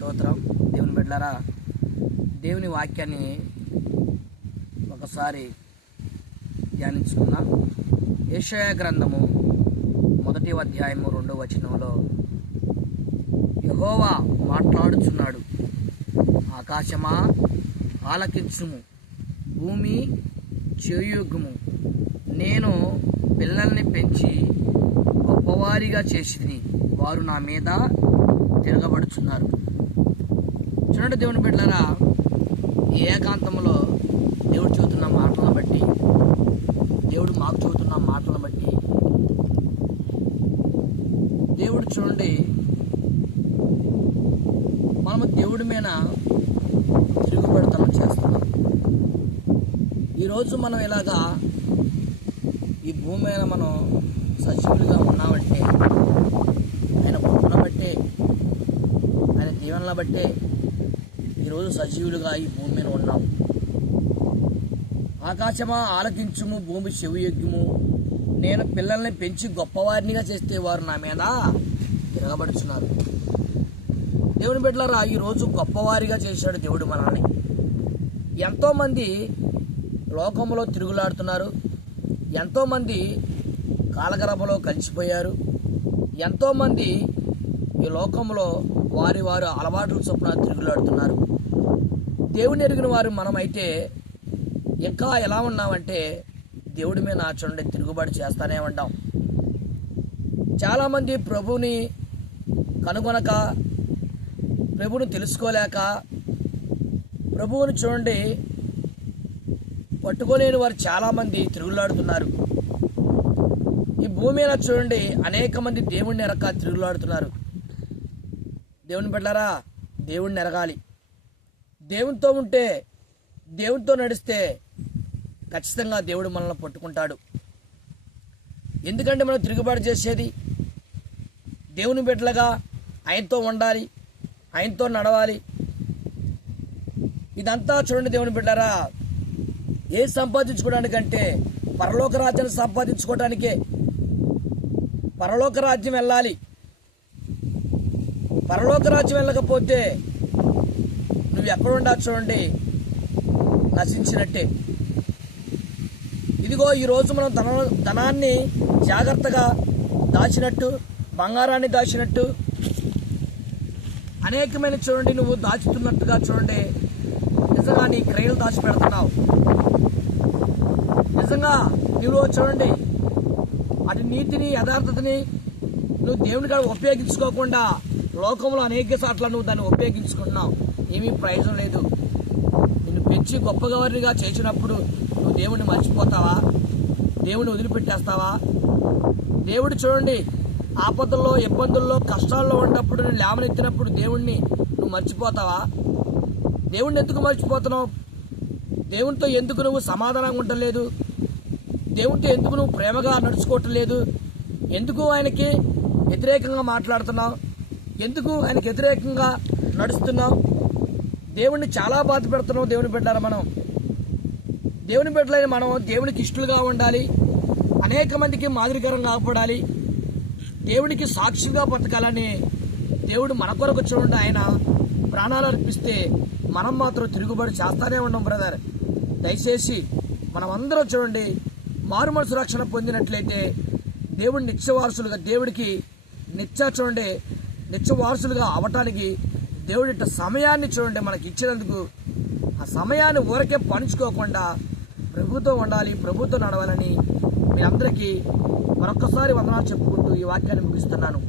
స్తోత్రం. దేవుని బిడ్డలారా, దేవుని వాక్యాన్ని ఒకసారి ధ్యానించుకున్నాం. యెషయా గ్రంథము 1వ అధ్యాయము 2వ వచనంలో యెహోవా మాట్లాడుచున్నాడు. ఆకాశమా ఆలకించుము, భూమి చెవియొగ్గుము. నేను పిల్లల్ని పెంచి గొప్పవారిగా చేసిని, వారు నా మీద తిరగబడుచున్నారు. చూడండి దేవుని బిడ్డలారా, ఈ ఏకాంతంలో దేవుడు చెబుతున్న మాటలను బట్టి, దేవుడు మాకు చెబుతున్న మాటలను బట్టి దేవుడు చూడండి, మనము దేవుడి మీద తిరుగుబడతనం చేస్తున్నాం. ఈరోజు మనం ఇలాగా ఈ భూమి మీద మనం సజీవులుగా ఉన్నామంటే ఆయన కృపను బట్టే, ఆయన దీవెనల బట్టే ఈరోజు సజీవులుగా ఈ భూమి మీద ఉన్నాం. ఆకాశమా ఆలకించుము, భూమి చెవియొగ్గుము. నేను పిల్లల్ని పెంచి గొప్పవారినిగా చేస్తే వారు నా మీద తిరగబడుచున్నారు. దేవుని బిడ్డలారా, ఈరోజు గొప్పవారిగా చేశాడు దేవుడు మనల్ని. ఎంతోమంది లోకంలో తిరుగులాడుతున్నారు, ఎంతోమంది కాలగర్భంలో కలిసిపోయారు, ఎంతోమంది ఈ లోకంలో వారి అలవాట్ల చొప్పున తిరుగులాడుతున్నారు. దేవుని ఎరిగిన వారు మనమైతే ఇంకా ఎలా ఉన్నామంటే దేవుడి మీద చూడండి తిరుగుబాటు చేస్తానే ఉంటాం. చాలామంది ప్రభువుని కనుగొనక, ప్రభువుని తెలుసుకోలేక, ప్రభువుని చూడండి పట్టుకోలేని వారు చాలామంది తిరుగులాడుతున్నారు. ఈ భూమి మీద చూడండి అనేక మంది దేవుణ్ణి ఎరక తిరుగులాడుతున్నారు. దేవుని బిడ్డలారా, దేవుణ్ణి ఎరగాలి. దేవునితో ఉంటే, దేవునితో నడిస్తే ఖచ్చితంగా దేవుడు మనల్ని పట్టుకుంటాడు. ఎందుకంటే మనం తిరుగుబాటు చేసేది దేవుని బిడ్డలుగా ఆయనతో ఉండాలి, ఆయనతో నడవాలి. ఇదంతా చూడండి దేవుని బిడ్డలారా, ఏది సంపాదించుకోవడానికంటే పరలోక రాజ్యాన్ని సంపాదించుకోవడానికే. పరలోక రాజ్యం వెళ్ళాలి. పరలోక రాజ్యం వెళ్ళకపోతే నువ్వు ఎక్కడుండా చూడండి నశించినట్టే. ఇదిగో ఈరోజు మనం ధనాన్ని జాగ్రత్తగా దాచినట్టు, బంగారాన్ని దాచినట్టు, అనేకమైన చూడండి నువ్వు దాచుతున్నట్టుగా చూడండి నిజంగా నీ క్రియలు దాచిపెడుతున్నావు. నిజంగా నువ్వు చూడండి అటు నీతిని, యథార్థతని నువ్వు దేవుని కాడ ఉపయోగించుకోకుండా లోకంలో అనేక సార్లు నువ్వు దాన్ని ఉపయోగించుకుంటున్నావు. ఏమీ ప్రయోజనం లేదు. నిన్ను పెంచి గొప్పవారిగా చేసినప్పుడు నువ్వు దేవుడిని మర్చిపోతావా? దేవుడిని వదిలిపెట్టేస్తావా? దేవుడు చూడండి ఆపదల్లో, ఇబ్బందుల్లో, కష్టాల్లో ఉన్నప్పుడు నేను లేవనెత్తినప్పుడు దేవుణ్ణి నువ్వు మర్చిపోతావా? దేవుణ్ణి ఎందుకు మర్చిపోతున్నావు? దేవునితో ఎందుకు నువ్వు సమాధానంగా ఉండలేదు? దేవునితో ఎందుకు నువ్వు ప్రేమగా నడుచుకోవటం లేదు? ఎందుకు ఆయనకి వ్యతిరేకంగా మాట్లాడుతున్నావు? ఎందుకు ఆయనకి వ్యతిరేకంగా నడుస్తున్నావు? దేవుణ్ణి చాలా బాధ పెడుతున్నావు. దేవుని బిడ్డలారా, మనం దేవుని బిడ్డలైన మనం దేవునికి ఇష్టలుగా ఉండాలి, అనేక మందికి మాదిరికరంగా ఆపడాలి, దేవునికి సాక్షిగా బతకాలని దేవుడు మన కొరకు చూడండి ఆయన ప్రాణాలు అర్పిస్తే మనం మాత్రం తిరుగుబడి చేస్తానే ఉన్నాం. బ్రదర్, దయచేసి మనం అందరం చూడండి మారు మనసు రక్షణ పొందినట్లయితే దేవుడి నిత్యవారసులుగా, దేవుడికి చూడండి నిత్యవారసులుగా అవటానికి దేవుడి సమయాన్ని చూడండి మనకి ఇచ్చినందుకు, ఆ సమయాన్ని ఊరకే పంచుకోకుండా ప్రభుతో ఉండాలి, ప్రభుతో నడవాలని మీ అందరికీ మరొక్కసారి వందనాలు చెప్పుకుంటూ ఈ వాక్యాన్ని ముగిస్తున్నాను.